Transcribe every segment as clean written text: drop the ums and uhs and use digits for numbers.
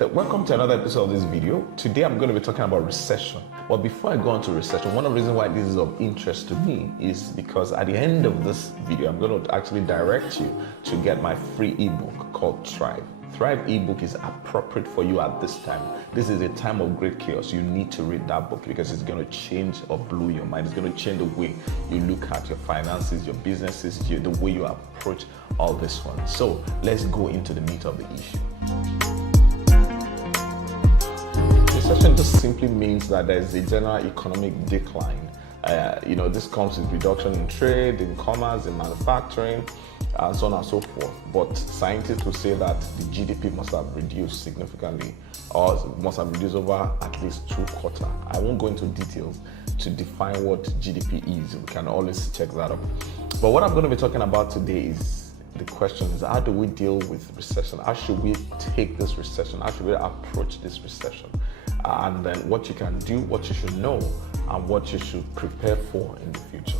Welcome to another episode of this video. Today I'm going to be talking about recession. But before I go on to recession, one of the reasons why this is of interest to me is because at the end of this video, I'm going to actually direct you to get my free ebook called Thrive. Thrive ebook is appropriate for you at this time. This is a time of great chaos. You need to read that book because it's going to change or blow your mind. It's going to change the way you look at your finances, your businesses, the way you approach all this one. So let's go into the meat of the issue. Recession just simply means that there's a general economic decline. This comes with reduction in trade, in commerce, in manufacturing, and so on and so forth. But scientists will say that the GDP must have reduced significantly, or must have reduced over at least 2 quarters. I won't go into details to define what GDP is. We can always check that up. But what I'm going to be talking about today is the question is, how do we deal with recession? How should we take this recession? How should we approach this recession? And then what you can do, what you should know, and what you should prepare for in the future.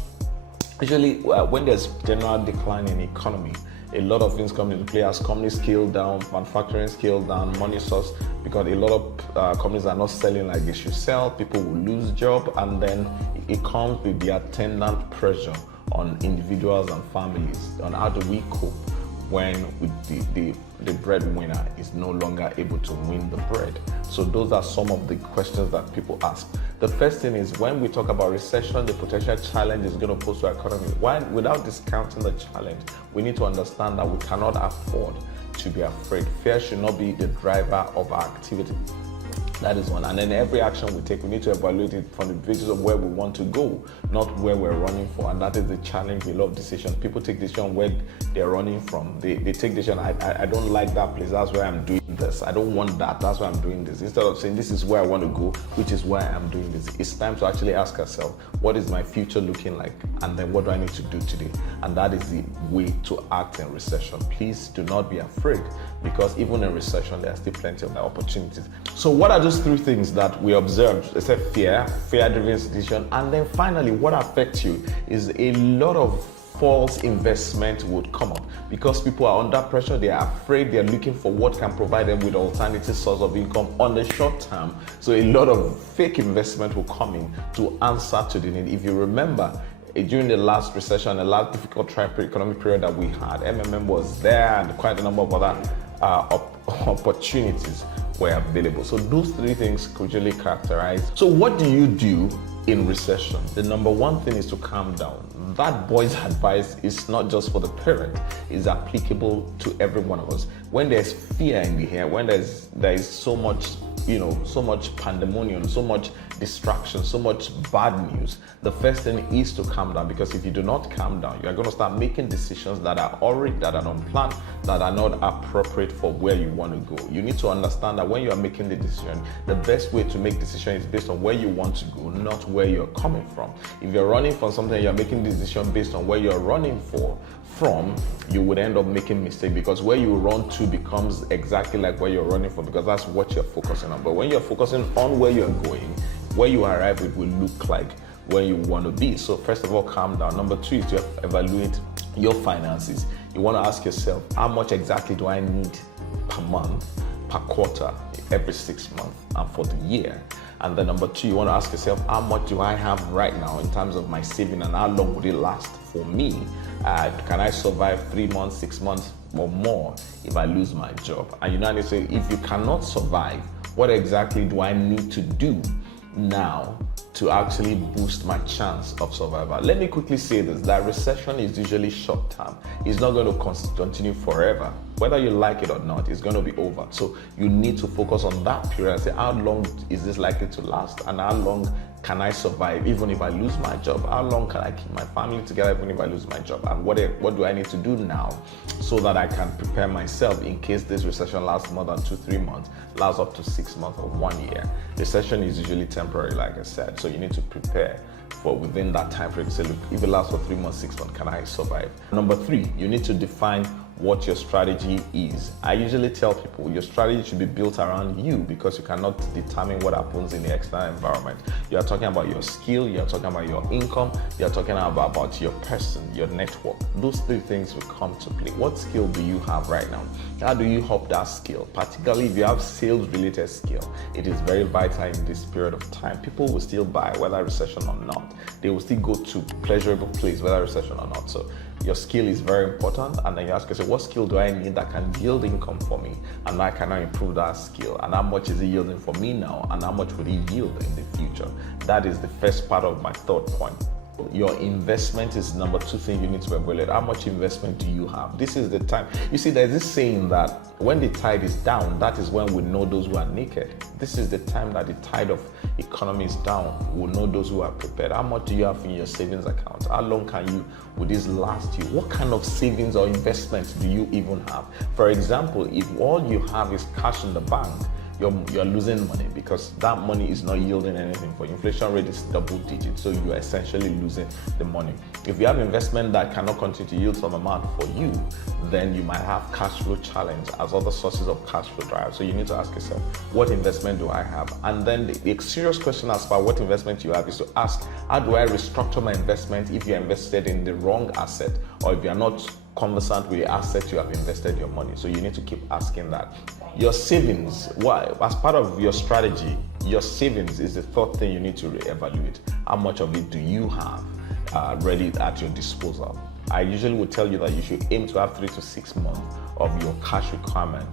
Usually, when there's general decline in economy, a lot of things come into play as companies scale down, manufacturing scale down, money source, because a lot of companies are not selling like they should sell, people will lose job, and then it comes with the attendant pressure on individuals and families on how do we cope when the breadwinner is no longer able to win the bread. So those are some of the questions that people ask. The first thing is, when we talk about recession, the potential challenge is going to pose to our economy. Without discounting the challenge, we need to understand that we cannot afford to be afraid. Fear should not be the driver of our activity. That is one. And then every action we take, we need to evaluate it from the basis of where we want to go, not where we're running for. And that is the challenge with a lot of decisions. People take decisions where they're running from. They take decisions, I don't like that place, that's where I'm doing this. I don't want that, that's why I'm doing this. Instead of saying, this is where I want to go, which is why I'm doing this. It's time to actually ask ourselves, what is my future looking like? And then what do I need to do today? And that is the way to act in recession. Please do not be afraid, because even in recession, there are still plenty of opportunities. So what are those 3 things that we observed? Except fear-driven decision, and then finally, what affects you is a lot of false investment would come up because people are under pressure. They are afraid. They are looking for what can provide them with alternative source of income on the short term. So a lot of fake investment will come in to answer to the need. If you remember, during the last recession, the last difficult economic period that we had, MMM was there, and quite a number of other opportunities were available. So those 3 things could usually characterize. So what do you do in recession? The number 1 thing is to calm down. That boy's advice is not just for the parent, it's applicable to every one of us. When there's fear in the air, when there is so much, so much pandemonium, so much distraction, so much bad news, the first thing is to calm down, because if you do not calm down, you are going to start making decisions that are unplanned, that are not appropriate for where you want to go. You need to understand that when you are making the decision, the best way to make decision is based on where you want to go, not where you're coming from. If you're running from something, you're making the decision based on where you're running from, you would end up making mistake, because where you run to becomes exactly like where you're running from, because that's what you're focusing on. But when you're focusing on where you're going, where you arrive with will look like where you want to be. So first of all, calm down. Number 2 is to evaluate your finances. You want to ask yourself, how much exactly do I need per month, per quarter, every 6 months, and for the year? And then number 2, you want to ask yourself, how much do I have right now in terms of my saving, and how long would it last for me? Can I survive 3 months, 6 months or more if I lose my job? And you know, I need to say, if you cannot survive, what exactly do I need to do now to actually boost my chance of survival? Let me quickly say this, that recession is usually short term. It's not going to continue forever. Whether you like it or not, it's going to be over. So you need to focus on that period and say, how long is this likely to last, and how long can I survive even if I lose my job? How long can I keep my family together even if I lose my job? And what do I need to do now so that I can prepare myself in case this recession lasts more than 2-3 months, lasts up to 6 months or 1 year? Recession is usually temporary, like I said, so you need to prepare for within that time frame. Say, look, if it lasts for 3 months, 6 months, can I survive? Number 3, you need to define what your strategy is. I usually tell people your strategy should be built around you, because you cannot determine what happens in the external environment. You are talking about your skill, you are talking about your income, you are talking about your person, your network. Those three things will come to play. What skill do you have right now? How do you up that skill? Particularly if you have sales related skill, it is very vital in this period of time. People will still buy whether recession or not. They will still go to pleasurable place whether recession or not. So your skill is very important, and then you ask yourself, what skill do I need that can yield income for me, and how can I improve that skill, and how much is it yielding for me now, and how much will it yield in the future? That is the first part of my third point. Your investment is number two thing you need to evaluate. How much investment do you have? This is the time. You see, there's this saying that when the tide is down, that is when we know those who are naked. This is the time that the tide of economy is down. We'll know those who are prepared. How much do you have in your savings account? How long will this last you? What kind of savings or investments do you even have? For example, if all you have is cash in the bank, you're losing money, because that money is not yielding anything for you. Inflation rate is double digit, so you're essentially losing the money. If you have investment that cannot continue to yield some amount for you, then you might have cash flow challenge as other sources of cash flow drive. So you need to ask yourself, what investment do I have? And then the serious question as far as what investment you have is to ask, how do I restructure my investment if you're invested in the wrong asset, or if you're not conversant with the asset you have invested your money? So you need to keep asking that. Your savings, as part of your strategy, your savings is the third thing you need to reevaluate. How much of it do you have ready at your disposal? I usually would tell you that you should aim to have 3 to 6 months of your cash requirement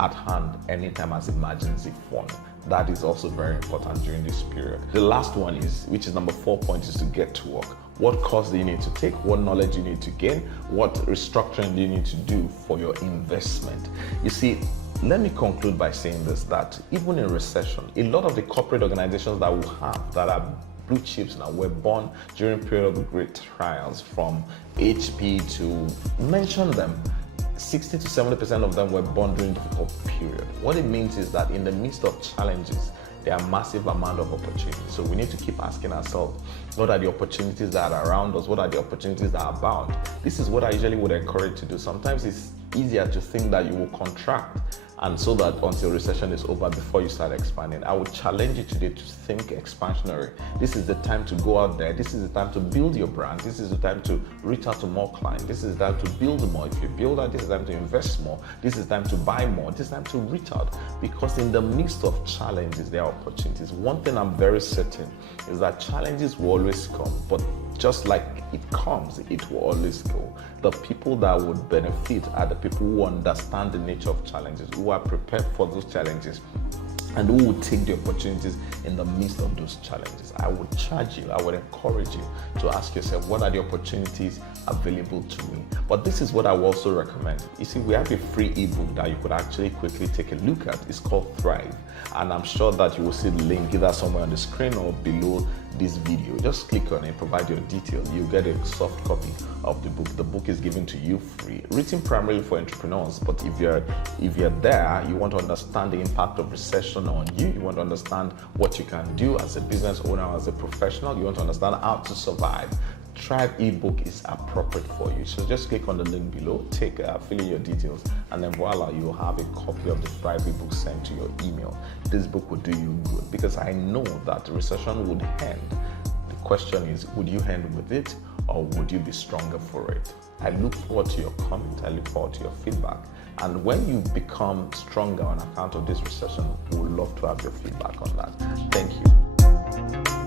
at hand anytime as emergency fund. That is also very important during this period. The last one is, which is number 4 point, is to get to work. What course do you need to take? What knowledge do you need to gain? What restructuring do you need to do for your investment? You see, let me conclude by saying this, that even in recession, a lot of the corporate organizations that we have that are blue chips now were born during period of great trials, from HP to mention them. 60 to 70% of them were born during difficult period. What it means is that in the midst of challenges, there are massive amount of opportunities. So we need to keep asking ourselves, what are the opportunities that are around us? What are the opportunities that are abound? This is what I usually would encourage to do. Sometimes it's easier to think that you will contract, and so that until recession is over before you start expanding. I would challenge you today to think expansionary. This is the time to go out there. This is the time to build your brand. This is the time to reach out to more clients. This is the time to build more. If you build out, this is the time to invest more. This is the time to buy more. This is the time to reach out, because in the midst of challenges, there are opportunities. One thing I'm very certain is that challenges will always come, but just like it comes, it will always go. The people that would benefit are the people who understand the nature of challenges, who are prepared for those challenges, and who would take the opportunities in the midst of those challenges. I would charge you, I would encourage you to ask yourself, what are the opportunities available to me? But this is what I would also recommend. You see, we have a free ebook that you could actually quickly take a look at. It's called Thrive, and I'm sure that you will see the link either somewhere on the screen or below this video. Just click on it, provide your details. You'll get a soft copy of the book. The book is given to you free, written primarily for entrepreneurs. But if you're there, you want to understand the impact of recession on you, you want to understand what you can do as a business owner, as a professional, you want to understand how to survive, Thrive ebook is appropriate for you. So just click on the link below, fill in your details, and then voila, you'll have a copy of the Thrive ebook sent to your email. This book will do you good, because I know that the recession would end. The question is, would you end with it, or would you be stronger for it? I look forward to your comment. I look forward to your feedback. And when you become stronger on account of this recession, we would love to have your feedback on that. Thank you.